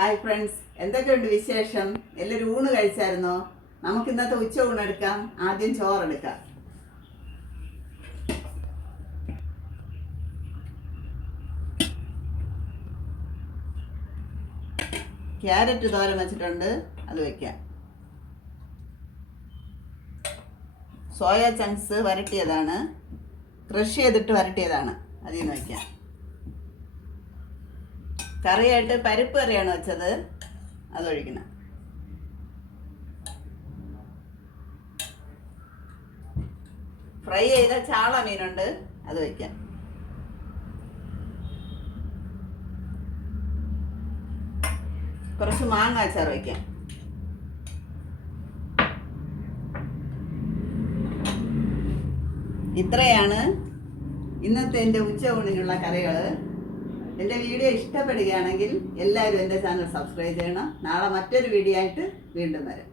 Hi friends, എന്തൊക്കെയുണ്ട് വിശേഷം? എല്ലാവരും ഊണ് കഴിച്ചായിരുന്നോ? നമുക്ക് ഇന്നത്തെ ഉച്ച ഊണെടുക്കാം. ആദ്യം ചോറെടുക്കാം. ക്യാരറ്റ് തോരൻ വെച്ചിട്ടുണ്ട്, അത് വയ്ക്കാം. സോയ ചങ്ക്സ് വരട്ടിയതാണ്, ക്രഷ് ചെയ്തിട്ട് വരട്ടിയതാണ്, അതിൽ നിന്ന് വയ്ക്കാം. കറിയായിട്ട് പരിപ്പ് കറിയാണ് വെച്ചത്, അതൊഴിക്കണം. ഫ്രൈ ചെയ്ത ചാള മീനുണ്ട്, അത് വയ്ക്കാം. കുറച്ച് മാങ്ങ അച്ചാർ വയ്ക്കാം. ഇത്രയാണ് ഇന്നത്തെ എൻ്റെ ഉച്ച ഊണിനുള്ള കറികൾ. എൻ്റെ വീഡിയോ ഇഷ്ടപ്പെടുകയാണെങ്കിൽ എല്ലാവരും എൻ്റെ ചാനൽ സബ്സ്ക്രൈബ് ചെയ്യണം. നാളെ മറ്റൊരു വീഡിയോ ആയിട്ട് വീണ്ടും വരാം.